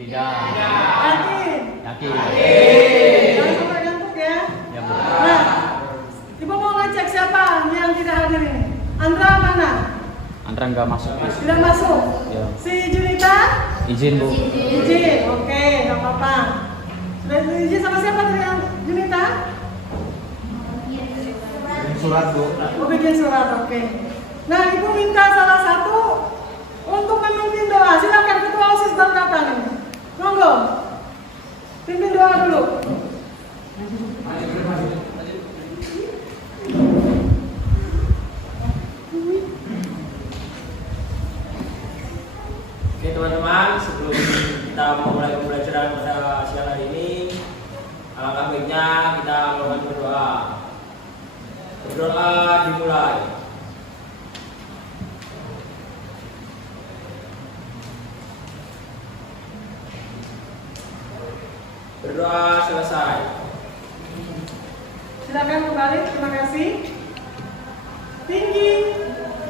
Tidak. Yakin? Yakin. Jangan sampai ngantuk ya. Ya, Bu. Nah, Ibu mau ngecek siapa yang tidak hadir ini? Andra mana? Andra nggak masuk. Tidak masuk. Ya. Si Junita? Izin, Bu. Izin. Oke, nggak apa-apa. Sudah izin sama siapa tadi yang Junita? Surat, Bu. Oh, bikin surat, oke. Nah, Ibu minta salah satu untuk memimpin doa. Silakan Ketua OSIS baru datang ini. Monggo. Pimpin doa dulu. Oke teman-teman, sebelum kita memulai pembelajaran pada siang hari ini, alangkah baiknya kita melakukan berdoa. Berdoa dimulai. Berdoa selesai. Silakan kembali, terima kasih. Tinggi,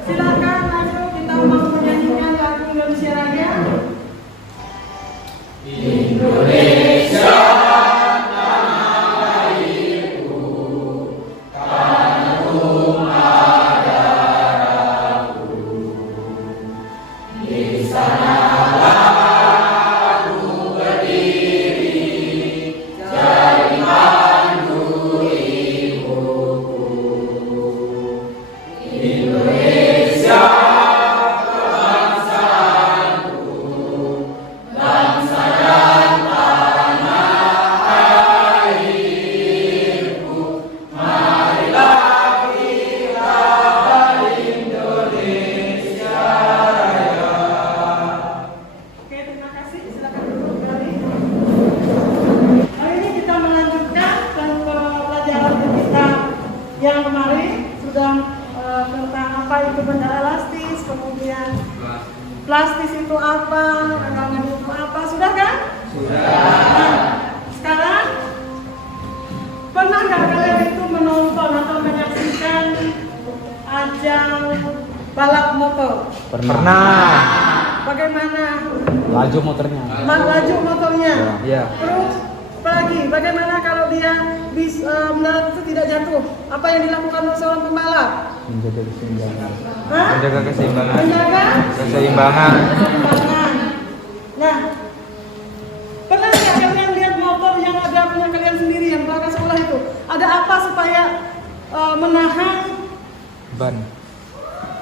silakan ayo kita mau menyanyikan lagu Indonesia Raya. Indonesia. Oke, terima kasih. Silakan duduk kembali. Hari ini kita melanjutkan ke pelajaran kita yang kemarin sudah tentang apa itu benda elastis, kemudian plastis itu apa, rekaman itu apa, sudah kan? Sudah. Nah, sekarang pernah nggak kalian itu menonton atau menyaksikan ajang balap motor? Pernah. Bagaimana Laju motornya. laju motornya? Iya. Terus apalagi bagaimana kalau dia mendarat itu tidak jatuh? Apa yang dilakukan oleh seorang pembalap? Menjaga keseimbangan. Hah? Menjaga keseimbangan. Menjaga Keseimbangan. keseimbangan. Nah, pernah nggak kalian lihat motor yang ada punya kalian sendiri yang belakang sekolah itu? Ada apa supaya menahan Ban.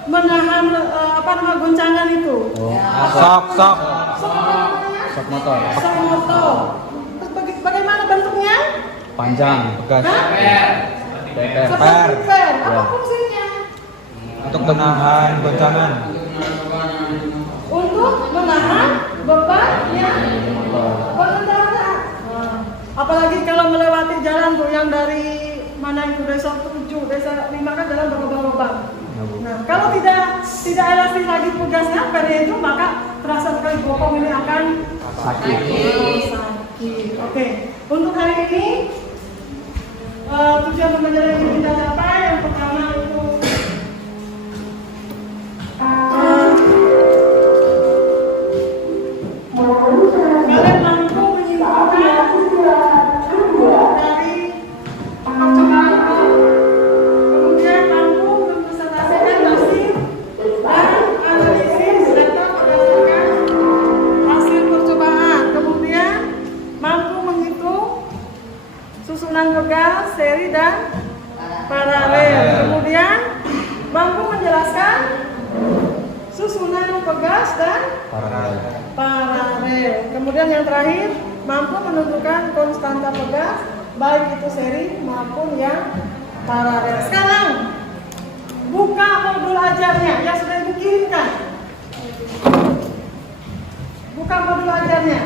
apa nama goncangan itu? Oh. Sok. Sok apa namanya? Sok motor. Sok motor. Terus bagaimana bentuknya? Panjang. Gas. Hah? Teper. Seperti per. Apa Ya. fungsinya? Untuk menahan goncangan. Untuk menahan bebannya pengendara. Apalagi kalau melewati jalan tuh yang dari mana itu desa 7, desa 5 kan jalan berlubang-lubang. Nah, kalau tidak elastis lagi tugasnya pada itu maka terasa sekali bokong ini akan Sakit. sakit. Oke. Untuk hari ini tujuan pembelajaran yang kita capai yang pertama itu kalian mampu menyimpulkan dari percobaan kemudian mampu mempresentasikan hasil dan analisis data berdasarkan hasil percobaan, kemudian mampu menghitung susunan pegas, seri dan paralel, kemudian mampu menjelaskan susunan pegas dan paralel. Kemudian yang terakhir, mampu menentukan konstanta pegas baik itu seri maupun yang paralel. Sekarang buka modul ajarnya yang sudah Ibu kirimkan. Buka modul ajarnya.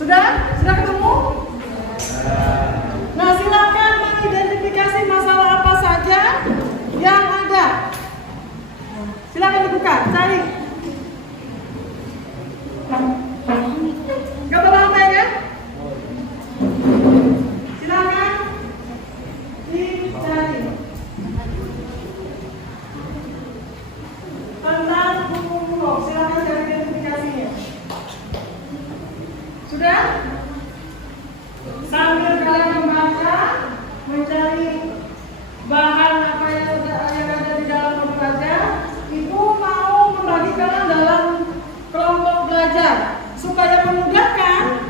Sudah? Sudah ketemu? Nah, silakan mengidentifikasi masalah apa saja yang ada. Silakan dibuka, cari. Gak apa-apa ya? Silakan dicari. Tentang hukum mencari bahan apa yang ada di dalam belajar, ibu mau membagikan dalam kelompok belajar supaya memudahkan,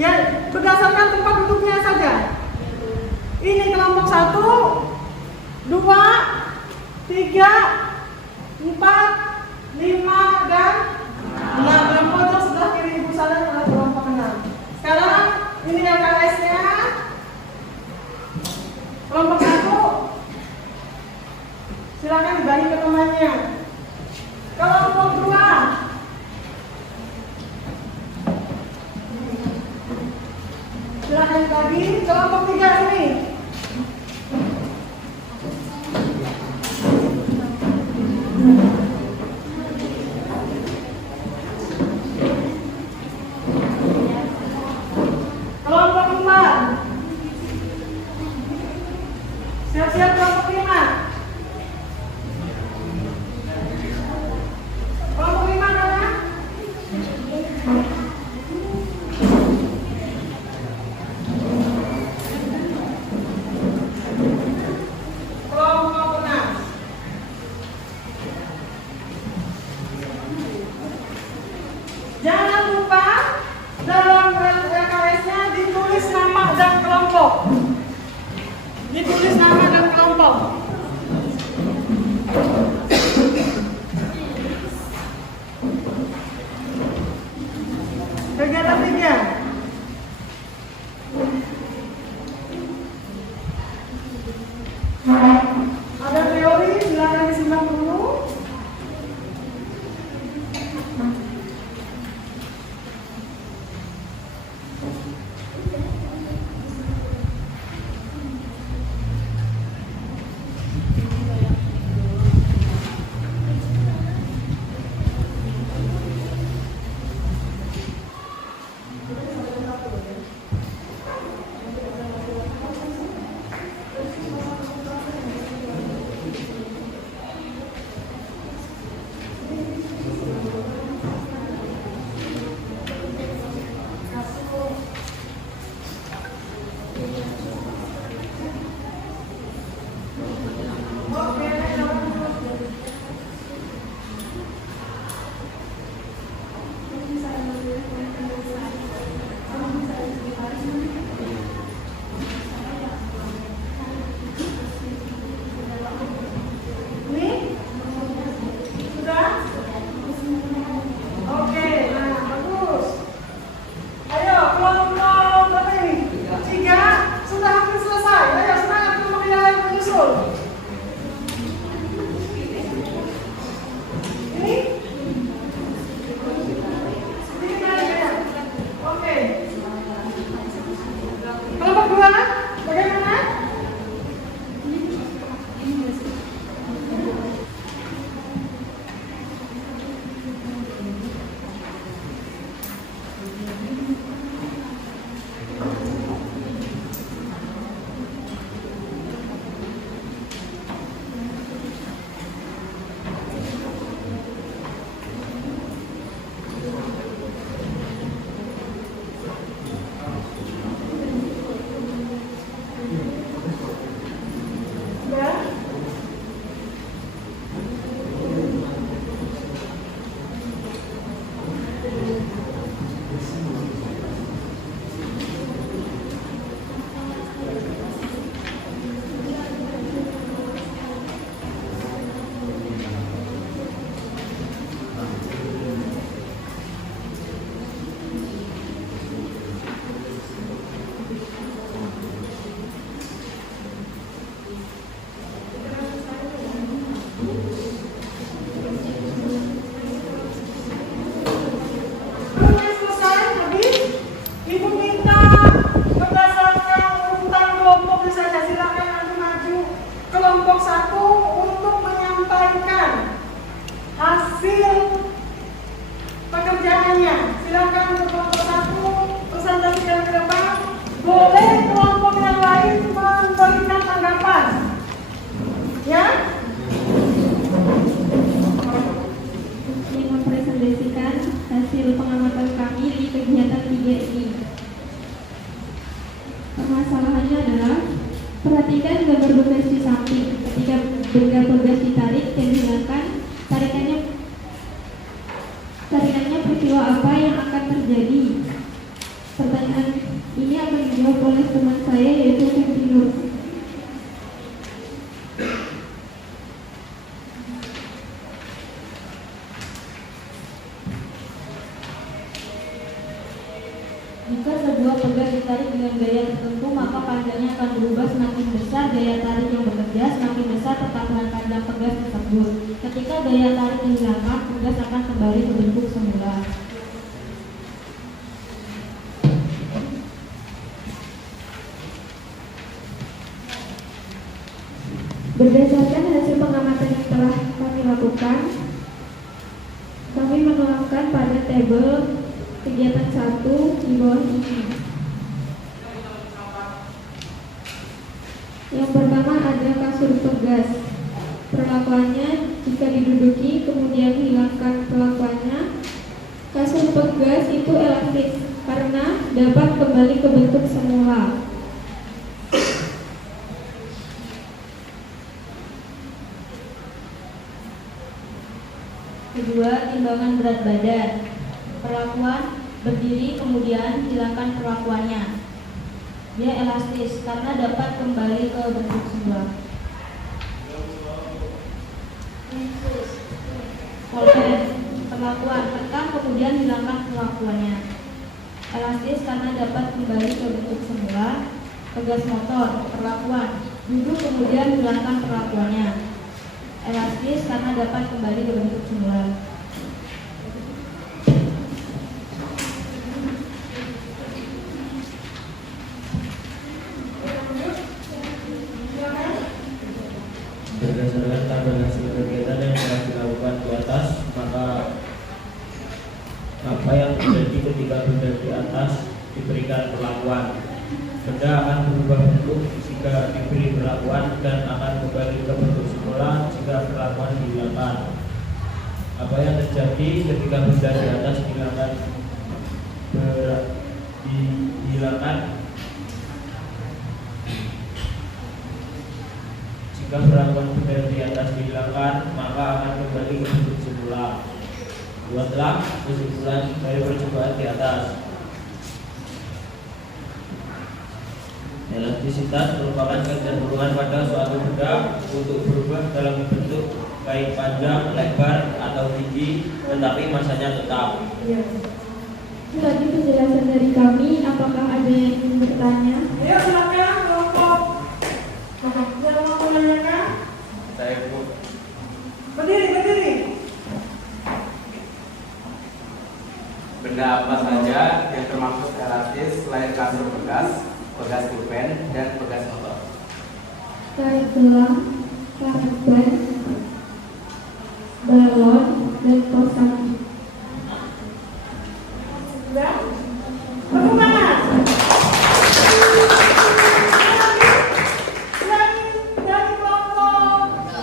ya berdasarkan tempat duduknya saja. Ini kelompok 1, 2, 3, 4, 5 dan 6. Kelompok itu sebelah kiri ibu sana adalah kelompok 6. Sekarang ini LKS-nya. Kelompok 1 silakan dibagi ke temannya. Kelompok 2 silakan dibagi. Kelompok 3 ini. Kelompok 4. Siap-siap kelompok 5. Kelompok 5 mana? Kelompok 6. Jangan lupa dalam LKS-nya ditulis nama dan kelompok. Ditulis nama dan kelompok. Kegiatan 3. Ada teori, silakan disimak dulu. Permasalahannya adalah Karenanya peristiwa apa yang akan terjadi? Pertanyaan ini akan dijawab oleh teman saya yaitu Febri Nur. Jika sebuah pegas ditarik dengan gaya tertentu, maka panjangnya akan berubah semakin besar gaya tarik yang bekerja, semakin besar pertambahan panjang pegas tersebut. Ketika gaya tarik dihilangkan, pegas akan kembali ke bentuk semula. Berdasarkan hasil pengamatan yang telah kami lakukan, kami menuangkan pada tabel kegiatan 1 di bawah ini. Yang pertama ada kasur pegas. Perlakuannya jika diduduki kemudian hilangkan perlakuannya. Kasur pegas itu elastis karena dapat kembali ke bentuk semula. Kedua, timbangan berat badan. Perlakuan berdiri kemudian hilangkan perlakuannya. Dia elastis karena dapat kembali ke bentuk semula. Polpen. Perlakuan tekan kemudian hilangkan perlakuannya. Elastis karena dapat kembali ke bentuk semula. Pegas motor. Perlakuan duduk kemudian hilangkan perlakuannya. Elastis karena dapat kembali ke bentuk semula. Berdasarkan tabel hasil kegiatan yang telah dilakukan di atas, maka apa yang terjadi ketika benda di atas diberikan perlakuan? Benda akan berubah bentuk jika diberi perlakuan dan akan kembali ke bentuk semula jika perlakuan dihilangkan. Apa yang terjadi ketika benda di atas dihilangkan? Jika perlakuan benda di atas dihilangkan, maka akan kembali ke bentuk semula. Buatlah kesimpulan dari percobaan di atas. Elastisitas merupakan kecenderungan pada suatu benda untuk berubah dalam bentuk baik panjang, lebar, atau tinggi, tetapi masanya tetap. Ya. Tadi penjelasan dari kami, apakah ada yang ingin bertanya? Ayo silakan kelompok. Yang mau menanyakan? Saya Bu. Berdiri. Benda apa saja yang termasuk elastis selain kasur bekas, pegas pulpen, dan pegas motor? Karet gelang, karet ban, balon, dan korsaki. Dan tepuk tangan. Dari kelompok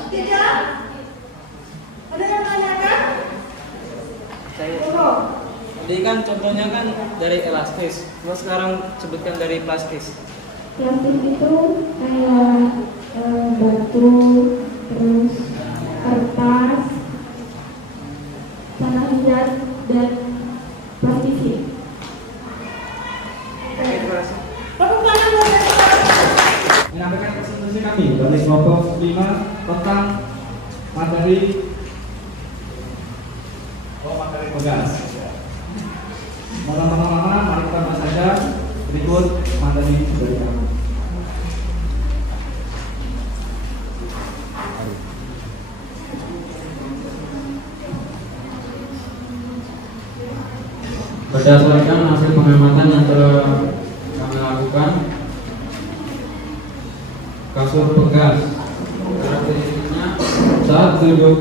3 ada yang menanyakan? Tunggu. Tadi kan contohnya kan dari elastis, terus sekarang sebutkan dari plastis. Plastik itu kayak batu, terus kertas, tanah liat, dan plastisin. Tepuk tangan buat Menyampaikan presentasi kami dari kelompok 5 tentang materi pegas. Lama-lama mari kita bahas saja berikut materi dari kami. Berdasarkan hasil pengamatan yang telah kami lakukan, kasur pegas karakteristiknya saat duduk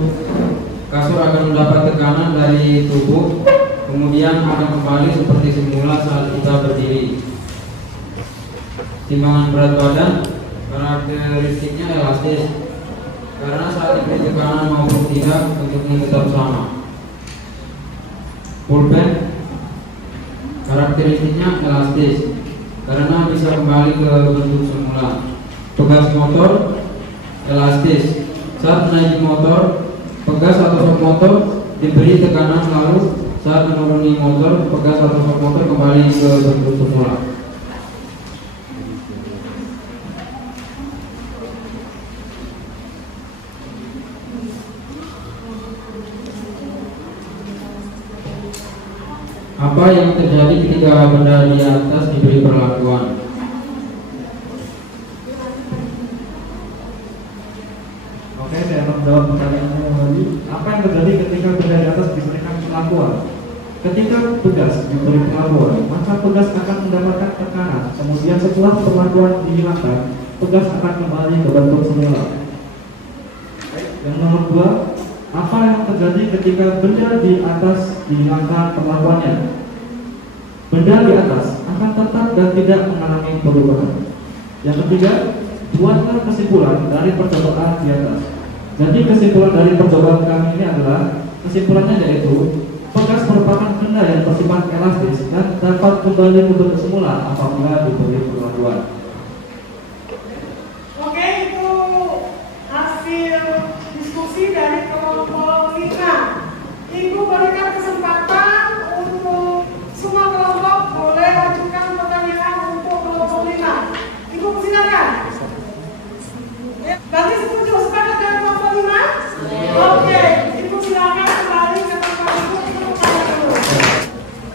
kasur akan mendapat tekanan dari tubuh, kemudian akan kembali seperti semula saat kita berdiri. Timbangan berat badan karakteristiknya elastis karena saat diberi tekanan maupun tidak bentuknya tetap sama. Pulpen karakteristiknya elastis karena bisa kembali ke bentuk semula. Pegas motor elastis saat menaiki motor, pegas atau sok motor diberi tekanan lalu Saat menuruni motor, pegas atau sok motor kembali ke bentuk semula. Apa yang terjadi ketika benda di atas diberi perlakuan? Oke, saya akan menjawab pertanyaannya kembali. Apa yang terjadi ketika benda di atas diberikan perlakuan? Ketika pegas diberi perlakuan, maka pegas akan mendapatkan tekanan. Kemudian setelah perlakuan dihilangkan, pegas akan kembali ke bentuk semula. Yang nomor 2, apa yang terjadi ketika benda di atas dihilangkan perlakuannya? Benda di atas akan tetap dan tidak mengalami perubahan. Yang ketiga, buatlah kesimpulan dari percobaan di atas. Jadi kesimpulan dari percobaan kami ini adalah, kesimpulannya yaitu pegas merupakan benda yang bersifat elastis dan dapat kembali ke bentuk semula apabila diberi perlakuan. Oke, itu hasil diskusi dari kelompok 5. Ibu berikan kesempatan untuk semua kelompok boleh ajukan pertanyaan untuk kelompok 5. Ibu silakan. Berarti setuju sepakat dengan kelompok 5? Oke, ibu silakan kembali ke tempat ibu. Ibu tanya dulu.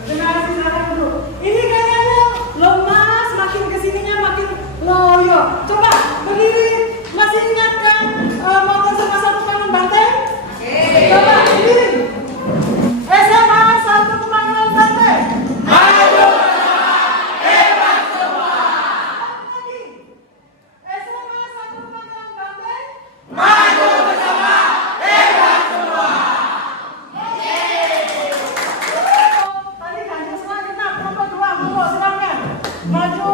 Terima kasih, silakan dulu. Ini kayaknya lemas, makin kesininya makin loyo. Coba berdiri, masih ingatkan motor sama satu tangan banteng? Coba berdiri. SMA satu tangan banteng. Maju bersama, hebat semua. Lagi. SMA satu tangan banteng. Maju bersama, hebat semua. Tadi ganjil semua kita kelompok 2, monggo silakan. Maju.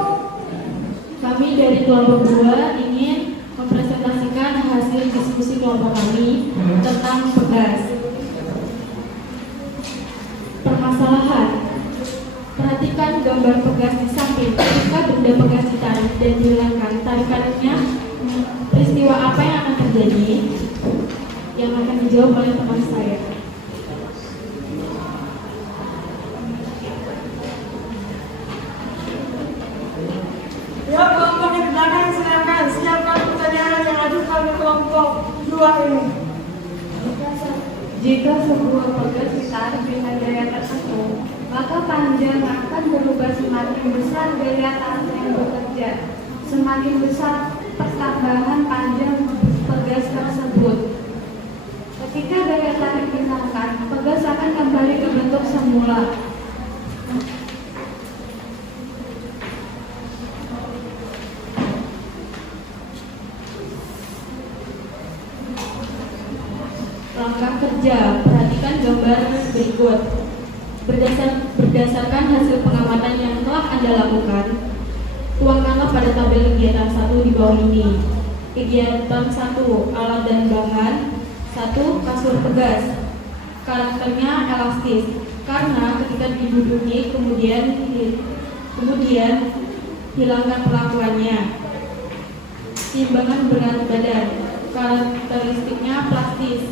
Kami dari kelompok 2 ingin mempresentasikan hasil diskusi kelompok kami tentang pegas. Permasalahan. Perhatikan gambar pegas di samping. Ketika benda pegas ditarik dan dihilangkan, tarikannya, peristiwa apa yang akan terjadi? Yang akan dijawab oleh teman saya. Ya, kelompok yang di belakang silakan siapkan pertanyaan yang ajukan ke kelompok 2 ini. Jika sebuah pegas ditarik dengan gaya tertentu, maka panjang akan berubah semakin besar gaya tarik yang bekerja. Semakin besar pertambahan panjang pegas tersebut. Ketika gaya tarik dihilangkan, pegas akan kembali ke bentuk semula. Langkah kerja, perhatikan gambar berikut. Berdasarkan hasil pengamatan yang telah Anda lakukan, tuangkanlah pada tabel kegiatan 1 di bawah ini. Kegiatan 1, alat dan bahan. 1, kasur pegas. Karakternya elastis, karena ketika diduduki kemudian hilangkan perlakuannya. Timbangan berat badan, karakteristiknya plastis,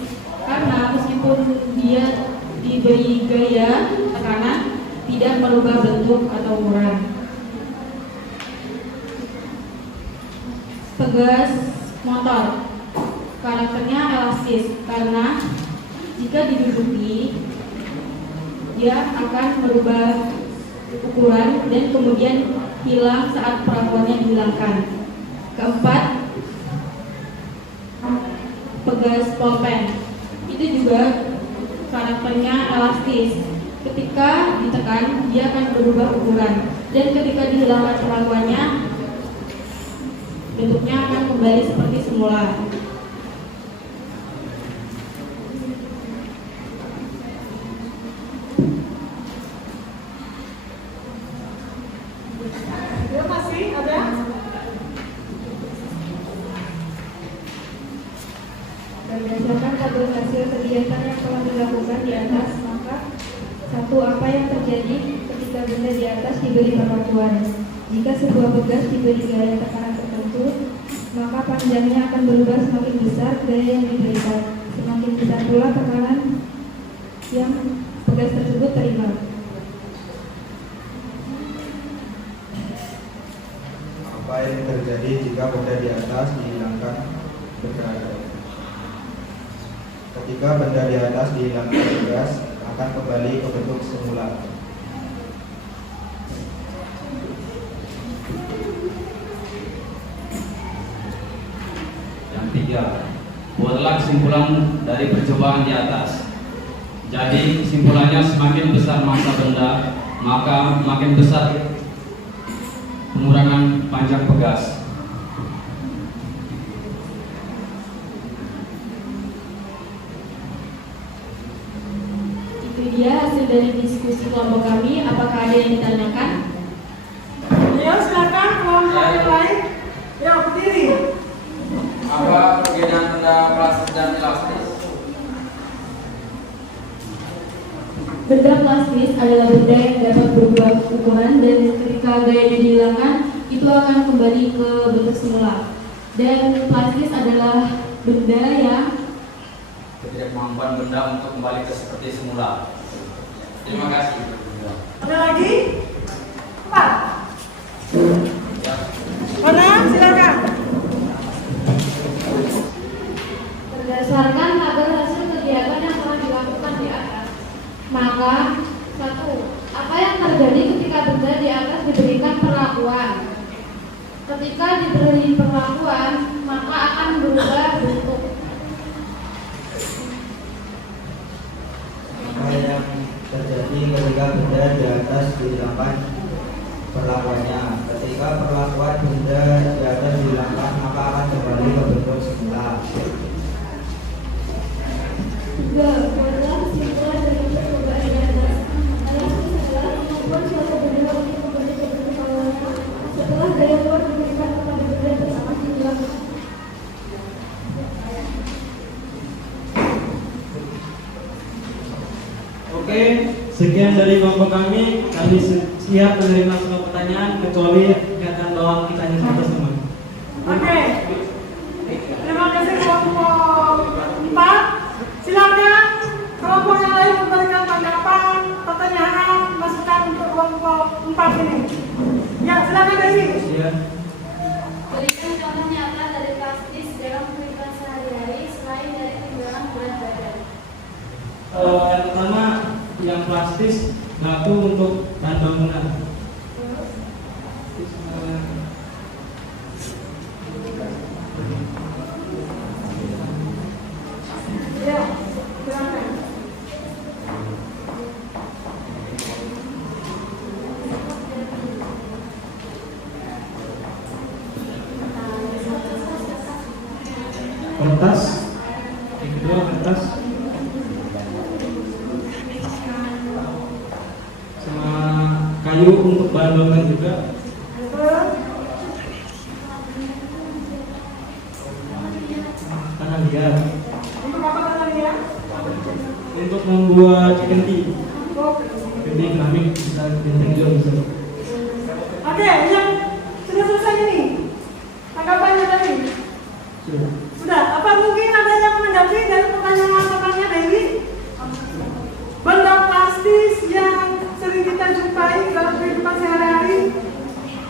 karena meskipun dia diberi gaya tekanan, tidak merubah bentuk atau ukuran. Pegas motor, karakternya elastis, karena jika diduduki, dia akan merubah ukuran dan kemudian hilang saat perlakuannya dihilangkan. Keempat, pegas pulpen. Itu juga karakternya elastis. Ketika ditekan, dia akan berubah ukuran, dan ketika dihilangkan perlakuannya, bentuknya akan kembali seperti semula. Ya, masih ada? Berdasarkan tabel hasil kegiatan yang telah dilakukan di atas, maka 1. Apa yang terjadi ketika benda di atas diberi perlakuan? Jika sebuah pegas diberi gaya tekanan tertentu, maka panjangnya akan berubah semakin besar gaya yang diberikan. Semakin besar pula tekanan yang pegas pegas tersebut terima. Apa yang terjadi jika benda di atas dihilangkan benda ada? Ketika benda di atas dihilangkan pegas akan kembali ke bentuk semula. Yang tiga, buatlah kesimpulan dari percobaan di atas. Jadi kesimpulannya semakin besar massa benda, maka makin besar pengurangan panjang pegas. Itu dia hasil dari diskusi kelompok kami. Apakah ada yang ditanyakan? Ya, silakan kelompok yang lain. Ya, berdiri. Apa perbedaan benda plastis dan elastis? Benda plastis adalah benda yang dapat berubah ukuran dan ketika gayanya dihilangkan, itu akan kembali ke bentuk semula. Dan plastis adalah benda yang Ketidakmampuan benda untuk kembali ke seperti semula. Terima kasih. Ada lagi? Empat. Mana? Silakan. berdasarkan tabel hasil kegiatan yang telah dilakukan di atas. Maka, 1. Apa yang terjadi ketika benda di atas diberikan perlakuan? Ketika diberi perlakuan, maka akan berubah bentuk. Apa yang terjadi ketika benda di atas dihilangkan perlakuannya? Ketika perlakuan benda di atas dihilangkan, maka akan kembali ke bentuk semula. 2. Buatlah kesimpulan dari percobaan di atas. Analisis adalah kemampuan suatu benda untuk kembali ke bentuk awalnya setelah daya luar diberikan kepada benda tersebut dihilangkan. Oke, sekian dari kelompok kami. Kami siap menerima semua pertanyaan kecuali kegiatan doang kita hanya satu teman. Oke. Terima kasih kelompok 4. Silakan kelompok yang lain memberikan tanggapan, pertanyaan, masukan untuk kelompok 4 ini. Ya, silakan Desi. Ya. Berikan contoh nyata dari plastis dalam kehidupan sehari-hari selain dari timbangan berat badan. Yang pertama, yang plastis batu untuk bahan bangunan. Ya, silakan. Kertas. Yang kedua kertas. Sama kayu untuk bahan bangunan juga. Tanah liat. Untuk apa tadi ya? Untuk membuat genti. Oke. Genti keramik bisa genteng juga bisa. Oke, yang sudah selesai ini. Tanggapannya tadi. Sudah. Sudah, apa mungkin ada yang menanggapi dari pertanyaan-pertanyaannya Dewi? Benda plastis yang sering kita jumpai dalam kehidupan sehari-hari.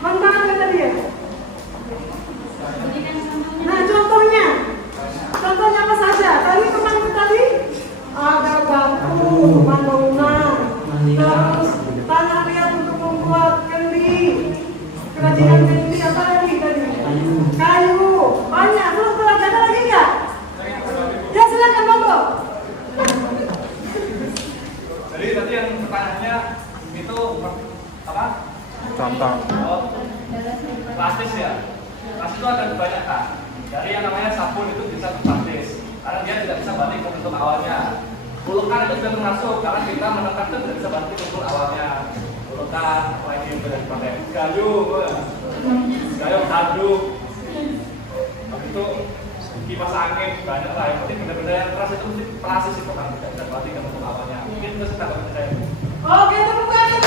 Mana ada tadi ya? Nah, contohnya apa saja? Tadi teman tadi ada batu, bangunan, terus tanah liat untuk membuat kendi, kerajinan kendi apa lagi tadi? Kayu, banyak. Belum pelajaran lagi nggak? Ya silakan Bobo. Jadi tadi yang pertanyaannya itu apa? Contoh. Oh, plastis ya. Plastis itu ada banyak kan. Dari yang namanya sabun itu bisa plastis, karena dia tidak bisa balik ke bentuk awalnya. Pulukan itu sudah termasuk karena kita menekan itu tidak bisa balik ke bentuk awalnya. Pulukan, apalagi yang sudah dipakai gayung aduk, itu kipas angin banyak lah. Yang penting benda-benda yang keras itu mesti plastis itu kan tidak bisa balik ke bentuk awalnya. Mungkin itu sudah saya. Oke, tepuk tangan.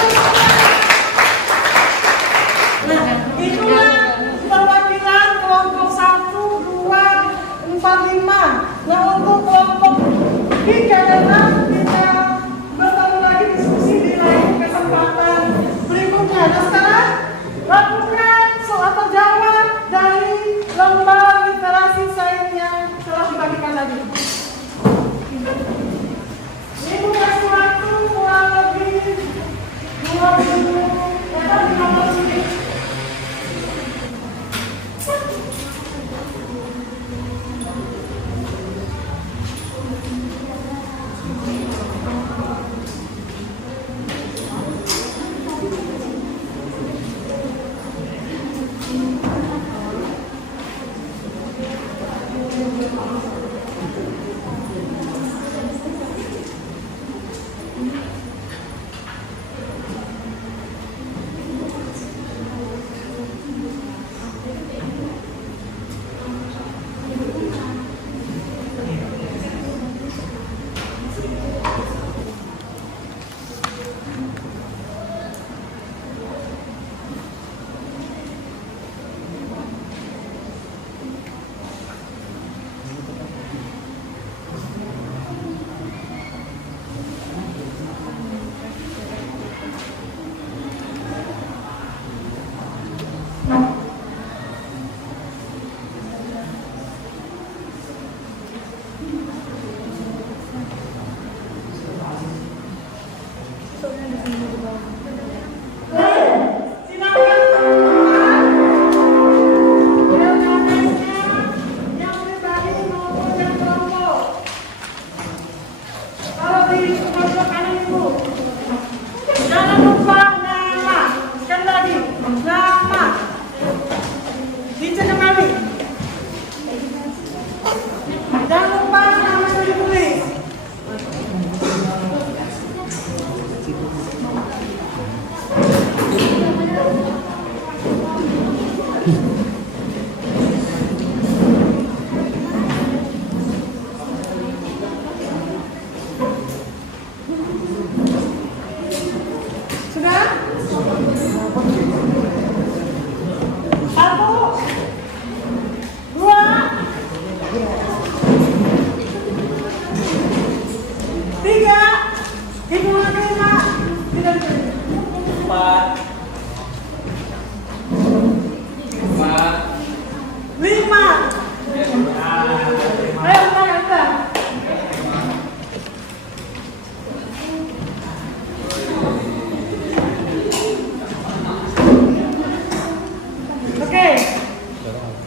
Nah, itulah perwakilan kelompok 1, 2, 4, 5. Nah, untuk kelompok 3 dan 6 kita bertemu lagi Ibu kasih waktu kurang lebih 15 menit.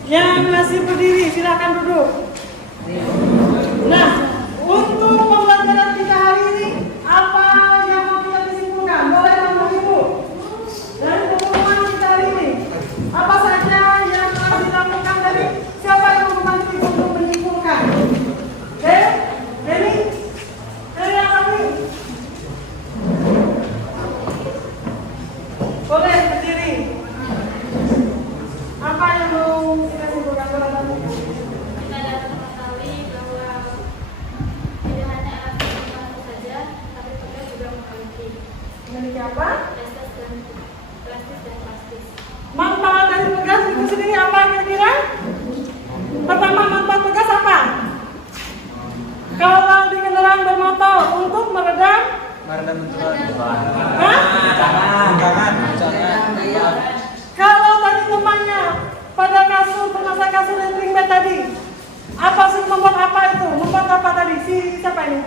Yang masih berdiri silakan duduk. Nah, untuk pembelajaran kita hari ini, apa yang mau kita simpulkan? Boleh ngomong Ibu. Dari pertemuan kita hari ini, apa saja yang telah dilakukan dari siapa yang membantu Ibu untuk menyimpulkan? Oke, Denny, dari apa nih? Boleh berdiri. Apa yang mau kita simpulkan? Kita dapat mengetahui bahwa tidak hanya alat membantu saja, tapi juga memiliki apa? Plastis dan plastis. Manfaat dari tugas itu sendiri apa kira-kira? Pertama, manfaat tugas apa? Kalau di kendaraan bermotor untuk meredam kalau tadi temannya pada kasur, pengasah kasur dan ring bed tadi, apa sih membuat apa itu? Membuat apa tadi? Siapa ini?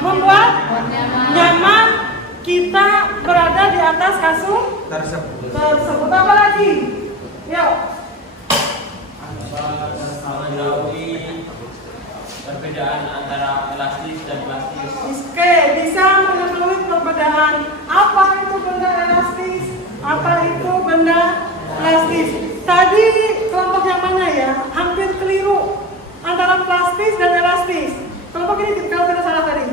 Membuat nyaman kita berada di atas kasur tersebut. Apa lagi? Yuk. Menjauhi perbedaan antara elastis dan plastis. Oke, bisa mengetahui perbedaan apa itu benda elastis, apa itu benda plastis. Tadi kelompok yang mana ya? Hampir keliru antara plastis dan elastis. Kelompok ini kalau tidak salah tadi.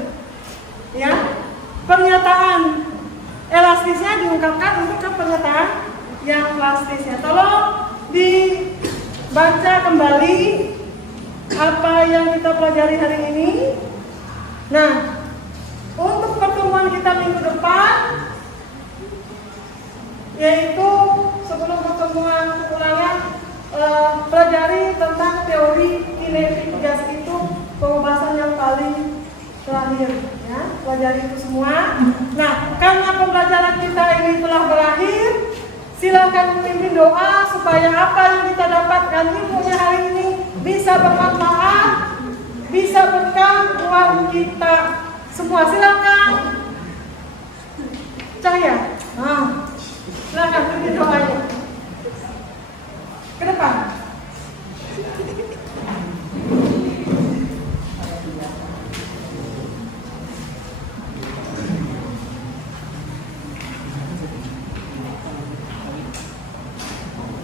Ya, pernyataan elastisnya diungkapkan untuk ke pernyataan yang plastisnya. Tolong dibaca kembali apa yang kita pelajari hari ini. Nah, untuk pertemuan kita minggu depan, yaitu sebelum pertemuan ulangan, pelajari tentang teori kinetik gas itu pembahasan yang paling terakhir, ya, pelajari itu semua. Nah, karena pembelajaran kita ini telah berakhir, silakan memimpin doa supaya apa yang kita dapatkan ilmunya hari ini bisa bermanfaat bisa berkah buat kita semua. Silakan. Cahaya. Silakan beri doanya. Ke depan.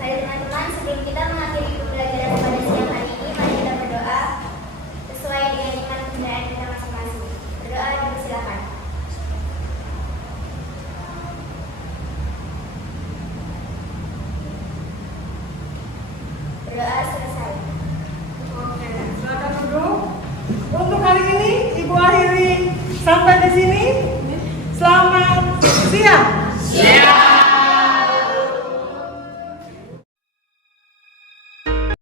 Baik teman-teman, sebelum kita mengakhiri pembelajaran pada siang hari ini, mari kita berdoa sesuai dengan iman kebenaran kita masing-masing. Berdoa dipersilakan. Berdoa selesai. Oke, silakan duduk. Untuk hari ini Ibu akhiri sampai di sini. Selamat siang.